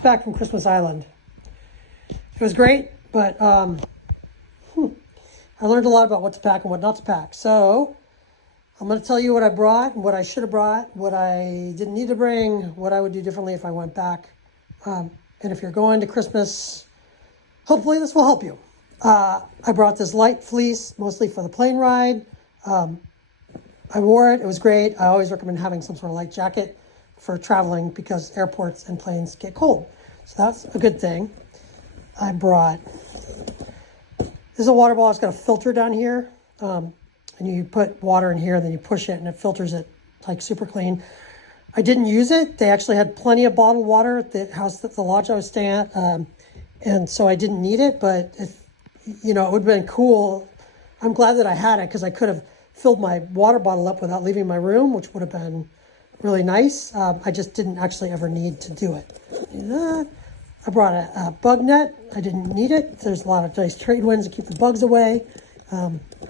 just back from Christmas Island. It was great, but I learned a lot about what to pack and what not to pack. So I'm going to tell you what I brought and what I should have brought, what I didn't need to bring, what I would do differently if I went back. And if you're going to Christmas, hopefully this will help you. I brought this light fleece, mostly for the plane ride. I wore it. It was great. I always recommend having some sort of light jacket for traveling because airports and planes get cold. So that's a good thing. I brought, this is a water bottle. It's got a filter down here. And you put water in here, and then you push it, and it filters it like super clean. I didn't use it. They actually had plenty of bottled water at the house, the lodge I was staying at. And so I didn't need it, but if, you know, it would have been cool. I'm glad that I had it because I could have filled my water bottle up without leaving my room, which would have been really nice. I just didn't actually ever need to do it. I brought a bug net. I didn't need it. There's a lot of nice trade winds to keep the bugs away.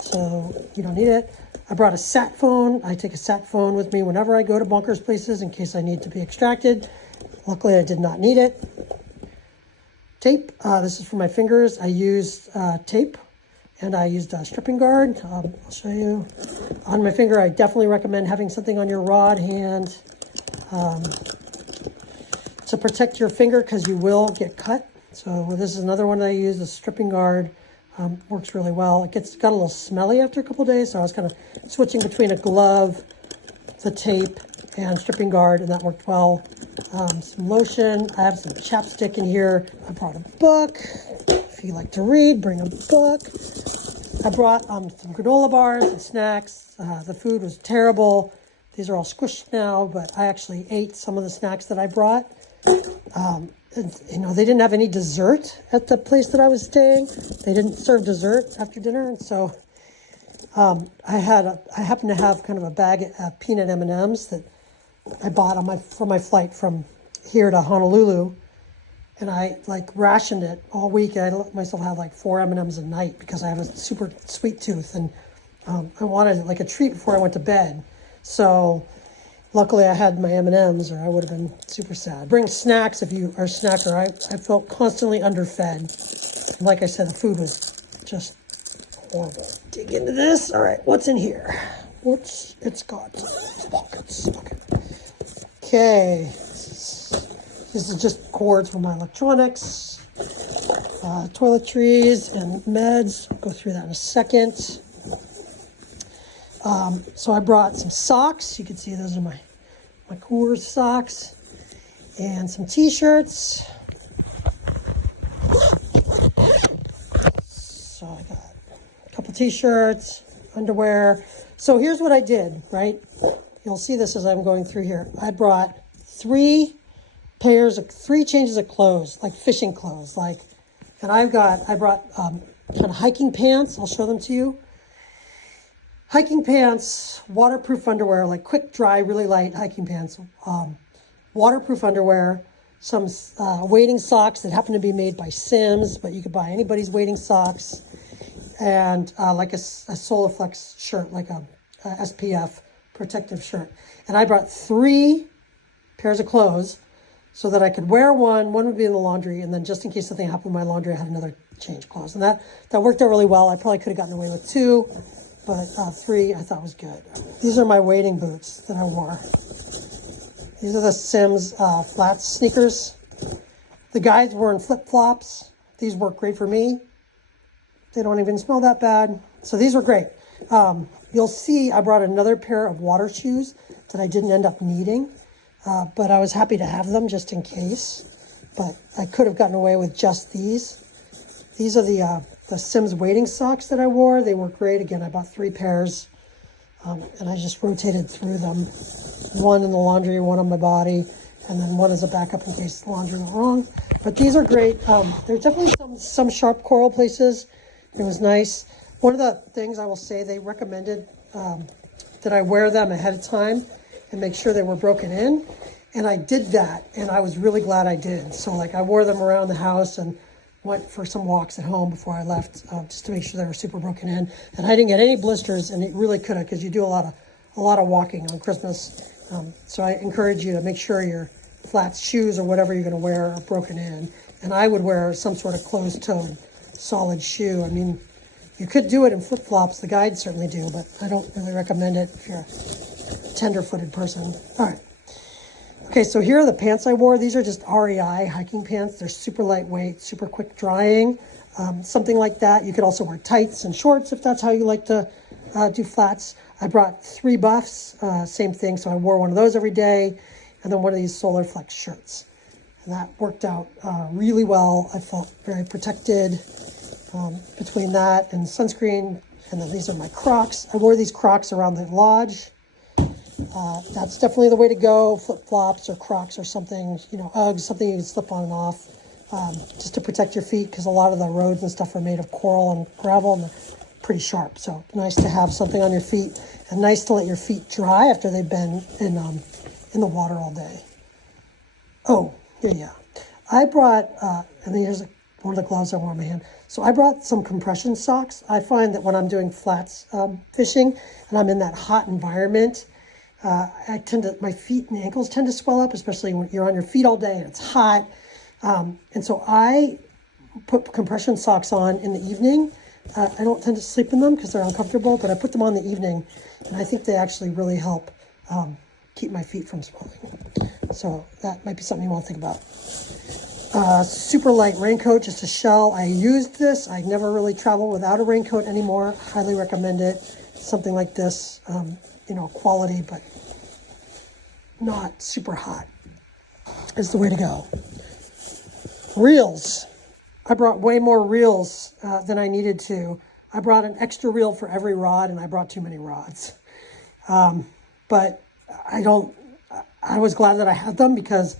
So you don't need it. I brought a sat phone. I take a sat phone with me whenever I go to bunkers places in case I need to be extracted. Luckily, I did not need it. Tape. This is for my fingers. I used tape, and I used a stripping guard. I'll show you. On my finger, I definitely recommend having something on your rod hand to protect your finger because you will get cut. So this is another one that I use, the stripping guard. Works really well. It got a little smelly after a couple of days, so I was kind of switching between a glove, the tape, and stripping guard, and that worked well. Some lotion. I have some chapstick in here. I brought a book. If you like to read, bring a book. I brought some granola bars and snacks. The food was terrible. These are all squished now, but I actually ate some of the snacks that I brought. You know, they didn't have any dessert at the place that I was staying. They didn't serve dessert after dinner, and so I happened to have kind of a bag of peanut M&Ms that I bought for my flight from here to Honolulu, and I like rationed it all week. I let myself have like 4 M&Ms a night because I have a super sweet tooth, and I wanted like a treat before I went to bed. So luckily I had my M&Ms, or I would have been super sad. Bring snacks if you are a snacker. I felt constantly underfed. Like I said, the food was just horrible. Dig into this. All right, what's in here? It's got pockets. Okay. This is just cords for my electronics, toiletries and meds. I'll go through that in a second. So I brought some socks. You can see those are my Coors socks, and some t-shirts. So I got a couple t-shirts, underwear. So here's what I did, right? You'll see this as I'm going through here. I brought 3 changes of clothes, like fishing clothes, and I brought kind of hiking pants. I'll show them to you. Hiking pants, waterproof underwear, like quick dry, really light hiking pants, waterproof underwear, some wading socks that happen to be made by Sims, but you could buy anybody's wading socks, and like a Solaflex shirt, like a SPF protective shirt. And I brought 3 pairs of clothes so that I could wear one would be in the laundry, and then just in case something happened with my laundry, I had another change of clothes. And that worked out really well. I probably could have gotten away with 2. But 3 I thought was good. These are my wading boots that I wore. These are the Sims flat sneakers. The guys were in flip-flops. These work great for me. They don't even smell that bad. So these were great. You'll see I brought another pair of water shoes that I didn't end up needing. But I was happy to have them just in case. But I could have gotten away with just these. These are the Sims wading socks that I wore. They work great. Again, I bought 3 pairs, and I just rotated through them. 1 in the laundry, 1 on my body, and then 1 as a backup in case the laundry went wrong. But these are great. There's definitely some sharp coral places. It was nice. One of the things I will say, they recommended that I wear them ahead of time and make sure they were broken in, and I did that, and I was really glad I did. So like I wore them around the house and went for some walks at home before I left, just to make sure they were super broken in. And I didn't get any blisters, and it really could have, because you do a lot of walking on Christmas. So I encourage you to make sure your flats shoes or whatever you're going to wear are broken in. And I would wear some sort of closed-toed solid shoe. I mean, you could do it in flip-flops. The guides certainly do, but I don't really recommend it if you're a tender-footed person. All right. Okay, so here are the pants I wore. These are just REI hiking pants. They're super lightweight, super quick drying, something like that. You could also wear tights and shorts if that's how you like to do flats. I brought 3 buffs, same thing. So I wore one of those every day, and then one of these Solar Flex shirts. And that worked out really well. I felt very protected between that and sunscreen. And then these are my Crocs. I wore these Crocs around the lodge. That's definitely the way to go. Flip-flops or Crocs or something, you know, Uggs, something you can slip on and off just to protect your feet, because a lot of the roads and stuff are made of coral and gravel and they're pretty sharp. So nice to have something on your feet, and nice to let your feet dry after they've been in the water all day. Oh, yeah. I brought, and here's one of the gloves I wore on my hand. So I brought some compression socks. I find that when I'm doing flats fishing and I'm in that hot environment, my feet and ankles tend to swell up, especially when you're on your feet all day and it's hot. And so I put compression socks on in the evening. I don't tend to sleep in them because they're uncomfortable, but I put them on in the evening, and I think they actually really help keep my feet from swelling. So that might be something you want to think about. Super light raincoat, just a shell. I used this. I never really travel without a raincoat anymore. Highly recommend it. Something like this, you know, quality, but not super hot is the way to go. Reels. I brought way more reels than I needed to. I brought an extra reel for every rod, and I brought too many rods. But I was glad that I had them, because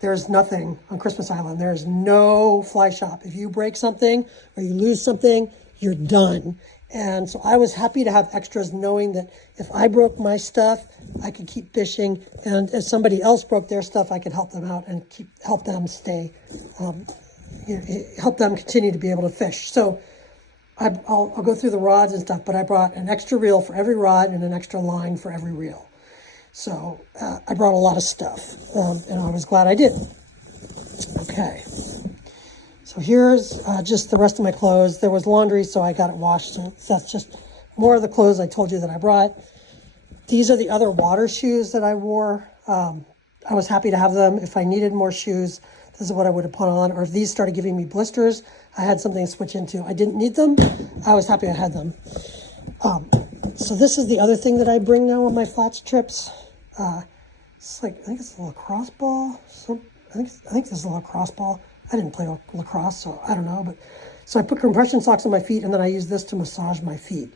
there's nothing on Christmas Island. There's no fly shop. If you break something or you lose something, you're done. And so I was happy to have extras, knowing that if I broke my stuff, I could keep fishing. And if somebody else broke their stuff, I could help them out and help them stay, help them continue to be able to fish. So I'll go through the rods and stuff, but I brought an extra reel for every rod and an extra line for every reel. So I brought a lot of stuff, and I was glad I did. Okay. So here's just the rest of my clothes. There was laundry, so I got it washed. So that's just more of the clothes I told you that I brought. These are the other water shoes that I wore. I was happy to have them. If I needed more shoes, this is what I would have put on. Or if these started giving me blisters, I had something to switch into. I didn't need them. I was happy I had them. So this is the other thing that I bring now on my flats trips. It's like, I think it's a lacrosse ball. I think this is a lacrosse ball. I didn't play lacrosse, so I don't know. But so I put compression socks on my feet, and then I use this to massage my feet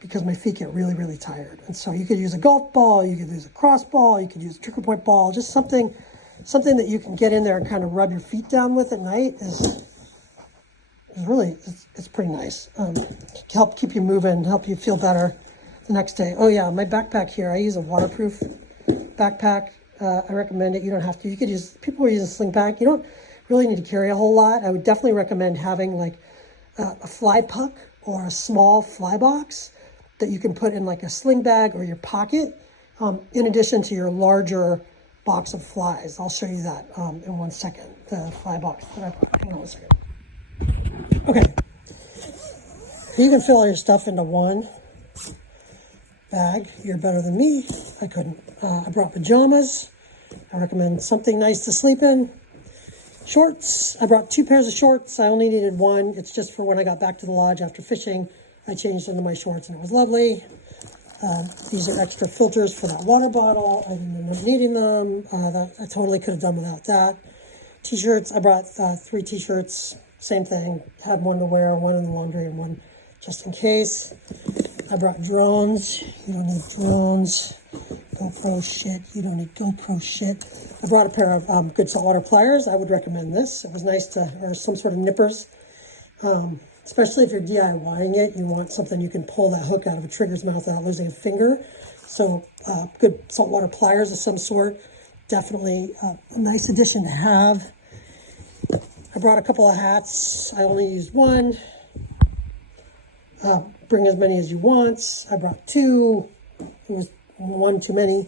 because my feet get really, really tired. And so you could use a golf ball, you could use a cross ball, you could use a trigger point ball, just something that you can get in there and kind of rub your feet down with at night is really, it's pretty nice. Help keep you moving, help you feel better the next day. Oh yeah, my backpack here, I use a waterproof backpack. I recommend it. You don't have to. You could use, people are using a sling pack. You don't really need to carry a whole lot. I would definitely recommend having like a fly puck or a small fly box that you can put in like a sling bag or your pocket, in addition to your larger box of flies. I'll show you that in 1 second, the fly box that I put. Hang on 1 second. Okay. You can fill all your stuff into one bag. You're better than me. I couldn't. I brought pajamas. I recommend something nice to sleep in. Shorts. I brought 2 pairs of shorts. I only needed one. It's just for when I got back to the lodge after fishing. I changed into my shorts and it was lovely. These are extra filters for that water bottle. I didn't end up needing them. I totally could have done without that. T-shirts. I brought 3 T-shirts. Same thing. Had one to wear, one in the laundry, and one just in case. I brought drones. You don't need drones. GoPro shit. You don't need GoPro shit. I brought a pair of good saltwater pliers. I would recommend this. It was nice to, or some sort of nippers. Especially if you're DIYing it, you want something you can pull that hook out of a trigger's mouth without losing a finger. So good saltwater pliers of some sort. Definitely a nice addition to have. I brought a couple of hats. I only used one. Bring as many as you want. I brought 2. It was one too many.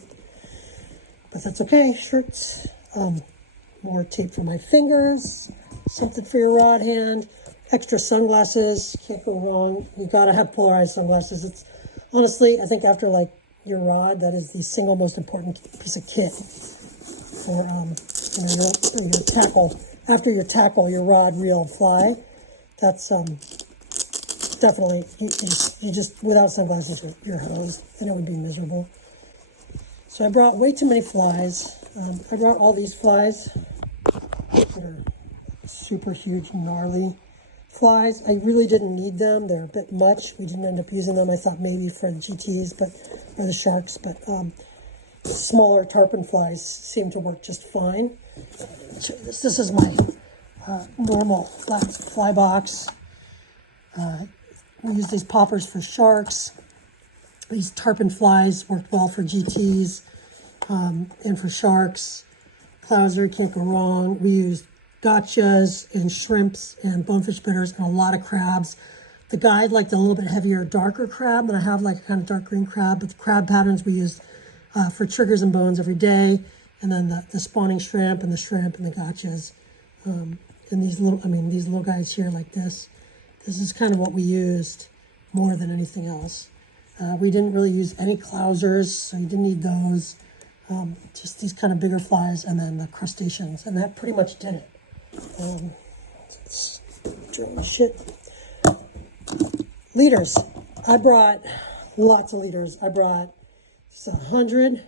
But that's okay. Shirts. More tape for my fingers, something for your rod hand, extra sunglasses, can't go wrong. You gotta have polarized sunglasses. It's honestly, I think after like your rod, that is the single most important piece of kit for your tackle. After your tackle, your rod, reel, fly, that's definitely, you just, without sunglasses, you're hosed, and it would be miserable. So I brought way too many flies. I brought all these flies that are super huge, gnarly flies. I really didn't need them. They're a bit much. We didn't end up using them. I thought maybe for the GTs, or the sharks, but smaller tarpon flies seem to work just fine. This is my normal fly box. We use these poppers for sharks. These tarpon flies worked well for GTs and for sharks. Clouser, can't go wrong. We used gotchas and shrimps and bonefish bitters and a lot of crabs. The guide liked a little bit heavier, darker crab, and I have like a kind of dark green crab, but the crab patterns we used for triggers and bones every day, and then the spawning shrimp and the gotchas. And these little guys here like this. This is kind of what we used more than anything else. We didn't really use any clousers, so you didn't need those. Just these kind of bigger flies, and then the crustaceans, and that pretty much did it. Let's drain the shit. Leaders. I brought lots of leaders. I brought 100,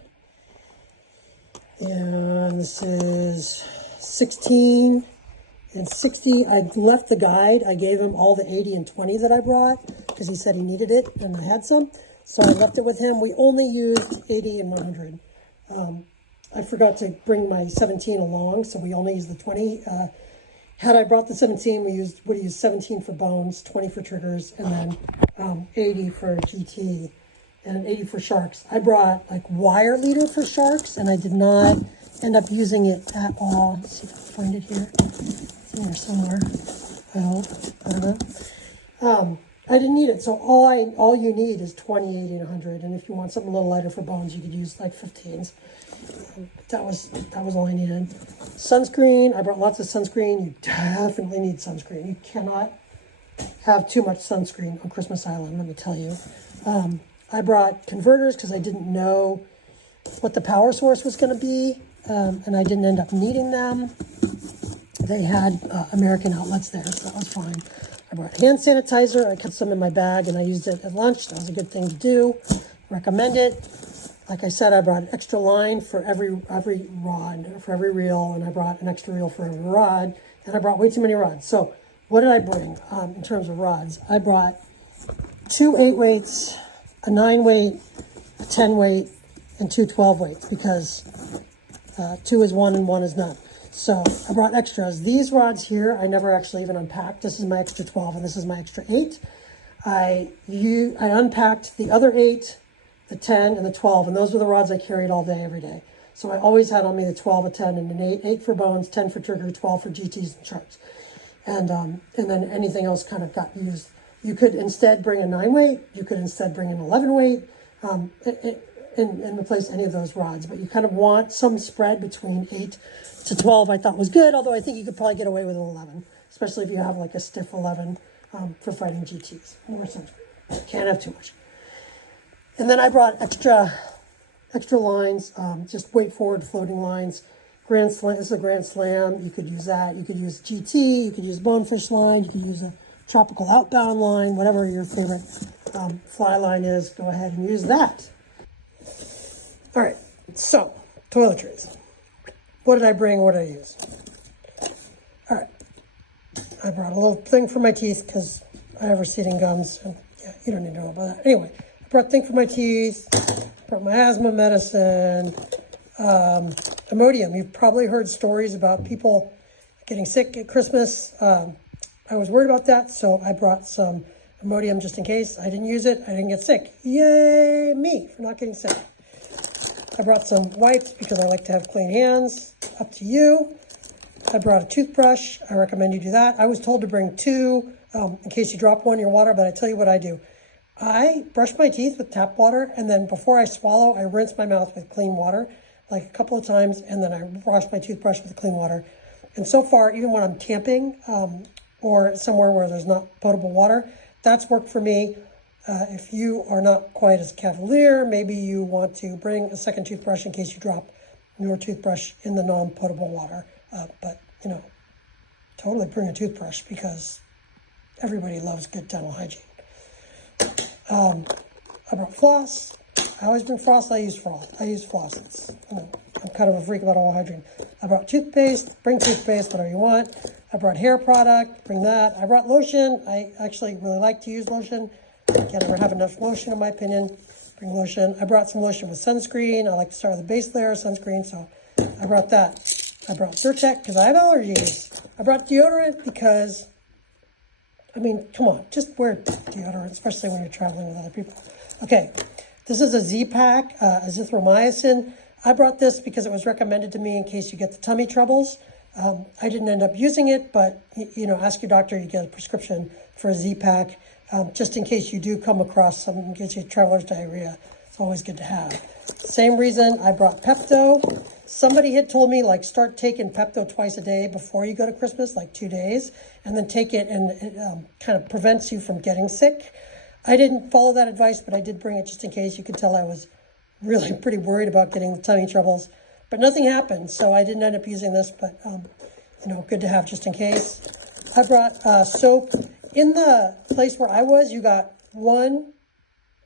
and this is 16 and 60. I left the guide. I gave him all the 80 and 20 that I brought because he said he needed it, and I had some. So I left it with him. We only used 80 and 100. I forgot to bring my 17 along, so we only used the 20. Had I brought the 17, would have used 17 for bones, 20 for triggers, and then 80 for GT, and 80 for sharks. I brought like wire leader for sharks, and I did not end up using it at all. Let's see if I can find it here. It's in here somewhere. I hope. I don't know. I didn't need it, so all you need is 20, 80, and 100. And if you want something a little lighter for bones, you could use like 15s. That was all I needed. Sunscreen. I brought lots of sunscreen. You definitely need sunscreen. You cannot have too much sunscreen on Christmas Island, let me tell you. I brought converters because I didn't know what the power source was going to be, and I didn't end up needing them. They had American outlets there, so that was fine. I brought hand sanitizer. I kept some in my bag, and I used it at lunch. That was a good thing to do. Recommend it. Like I said, I brought an extra line for every rod, for every reel, and I brought an extra reel for every rod, and I brought way too many rods. So what did I bring in terms of rods? I brought 2 8-weights, a 9-weight, a 10-weight, and 2 12-weights because 2 is 1 and 1 is none. So I brought extras. These rods here, I never actually even unpacked. This is my extra 12 and this is my extra 8. I unpacked the other 8, the 10, and the 12, and those were the rods I carried all day, every day. So I always had on me the 12, a 10, and an 8. 8 for bones, 10 for trigger, 12 for GTs and sharks. And then anything else kind of got used. You could instead bring a 9-weight. You could instead bring an 11-weight and replace any of those rods. But you kind of want some spread between 8 to 12, I thought was good, although I think you could probably get away with an 11, especially if you have like a stiff 11 for fighting GTs. More sunscreen. Can't have too much. And then I brought extra lines, just weight forward floating lines. Grand Slam, this is a Grand Slam. You could use that. You could use GT. You could use bonefish line. You could use a tropical outbound line. Whatever your favorite fly line is, go ahead and use that. All right, so toiletries. What did I bring? What did I use? All right, I brought a little thing for my teeth because I have receding gums. And yeah, you don't need to know about that. Anyway, I brought a thing for my teeth. Brought my asthma medicine. Imodium. You've probably heard stories about people getting sick at Christmas. I was worried about that, so I brought some Imodium just in case. I didn't use it. I didn't get sick. Yay, me for not getting sick. I brought some wipes because I like to have clean hands. Up to you. I brought a toothbrush. I recommend you do that. I was told to bring 2 in case you drop one in your water, but I tell you what I do. I brush my teeth with tap water, and then before I swallow, I rinse my mouth with clean water. like a couple of times, and then I wash my toothbrush with clean water. And so far, even when I'm camping or somewhere where there's not potable water, that's worked for me. If you are not quite as cavalier, maybe you want to bring a second toothbrush in case you drop your toothbrush in the non-potable water. But, you know, totally bring a toothbrush because everybody loves good dental hygiene. I brought floss. I always bring floss. I use floss. It's, you know, I'm kind of a freak about oral hygiene. I brought toothpaste. Bring toothpaste, whatever you want. I brought hair product. Bring that. I brought lotion. I actually really like to use lotion. Can't ever have enough lotion, in my opinion. Bring lotion. I brought some lotion with sunscreen. I like to start with the base layer of sunscreen, so I brought that. I brought Zyrtec because I have allergies. I brought deodorant because, I mean, come on, just wear deodorant, especially when you're traveling with other people. Okay, this is a Z-Pack, azithromycin. I brought this because it was recommended to me in case you get the tummy troubles. I didn't end up using it, but, you know, ask your doctor, you get a prescription for a Z-Pack, just in case you do come across some, gets you traveler's diarrhea. It's always good to have. Same reason I brought Pepto. Somebody had told me, like, start taking Pepto twice a day before you go to Christmas, like 2 days, and then take it, and it kind of prevents you from getting sick. I didn't follow that advice, but I did bring it just in case. You could tell I was really pretty worried about getting the tummy troubles, but nothing happened, so I didn't end up using this, but, you know, good to have just in case. I brought soap. In the place where I was, you got one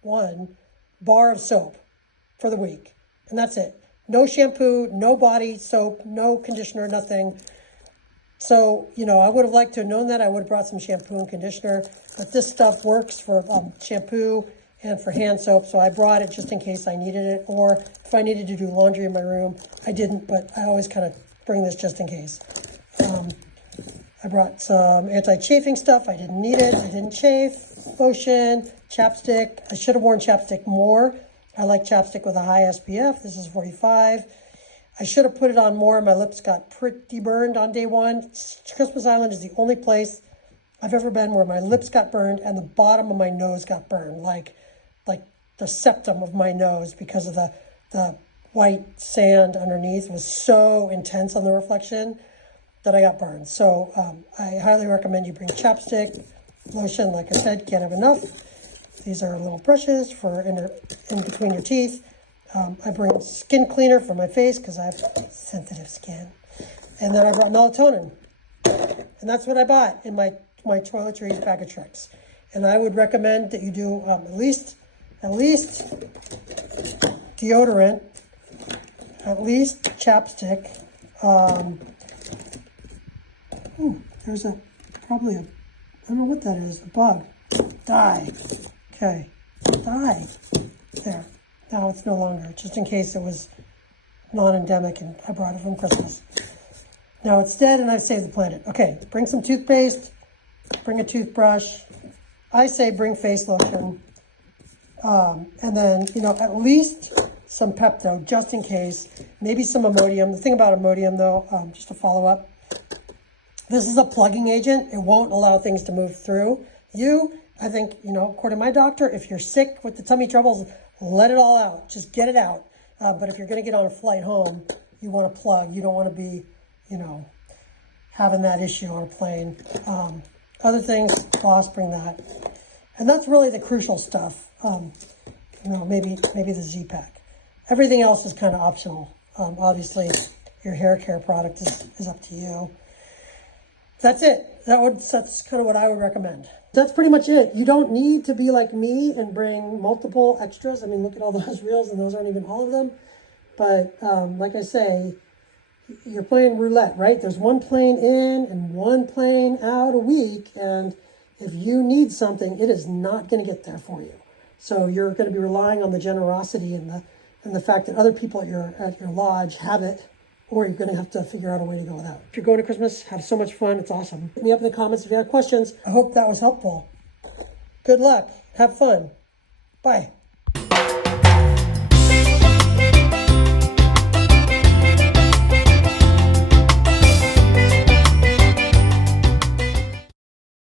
bar of soap for the week, and that's it. No shampoo, no body soap, no conditioner, nothing. So, you know, I would have liked to have known that. I would have brought some shampoo and conditioner, but this stuff works for shampoo and for hand soap, so I brought it just in case I needed it, or if I needed to do laundry in my room. I didn't, but I always kind of bring this just in case. I brought some anti-chafing stuff. I didn't need it. I didn't chafe. Lotion, chapstick. I should have worn chapstick more. I like chapstick with a high SPF. This is 45. I should have put it on more. My lips got pretty burned on day one. Christmas Island is the only place I've ever been where my lips got burned and the bottom of my nose got burned, like the septum of my nose, because of the white sand underneath was so intense on the reflection that I got burned. So I highly recommend you bring chapstick, lotion. Like I said, can't have enough. These are little brushes for in between your teeth. I bring skin cleaner for my face because I have sensitive skin. And then I brought melatonin. And that's what I bought in my Toiletries bag of tricks. And I would recommend that you do at least deodorant, at least chapstick. There's probably I don't know what that is, a bug. Dye. Okay, dye. There. Now it's no longer, just in case it was non-endemic and I brought it from Christmas. Now it's dead and I've saved the planet. Okay, bring some toothpaste, bring a toothbrush. I say bring face lotion. And then, you know, at least some Pepto, just in case. Maybe some Imodium. The thing about Imodium, though, just to follow up, this is a plugging agent. It won't allow things to move through you. I think, you know, according to my doctor, if you're sick with the tummy troubles, let it all out. Just get it out. But if you're going to get on a flight home, you want to plug. You don't want to be, you know, having that issue on a plane. Other things, boss, bring that. And that's really the crucial stuff. You know, maybe the Z-Pack. Everything else is kind of optional. Obviously, your hair care product is up to you. That's it. That's kind of what I would recommend. That's pretty much it. You don't need to be like me and bring multiple extras. I mean, look at all those reels, and those aren't even all of them. But like I say, you're playing roulette, right? There's one plane in and one plane out a week, and if you need something, it is not going to get there for you. So you're going to be relying on the generosity and the fact that other people at your lodge have it, or you're going to have to figure out a way to go without. If you're going to Christmas, have so much fun. It's awesome. Hit me up in the comments if you have questions. I hope that was helpful. Good luck. Have fun. Bye.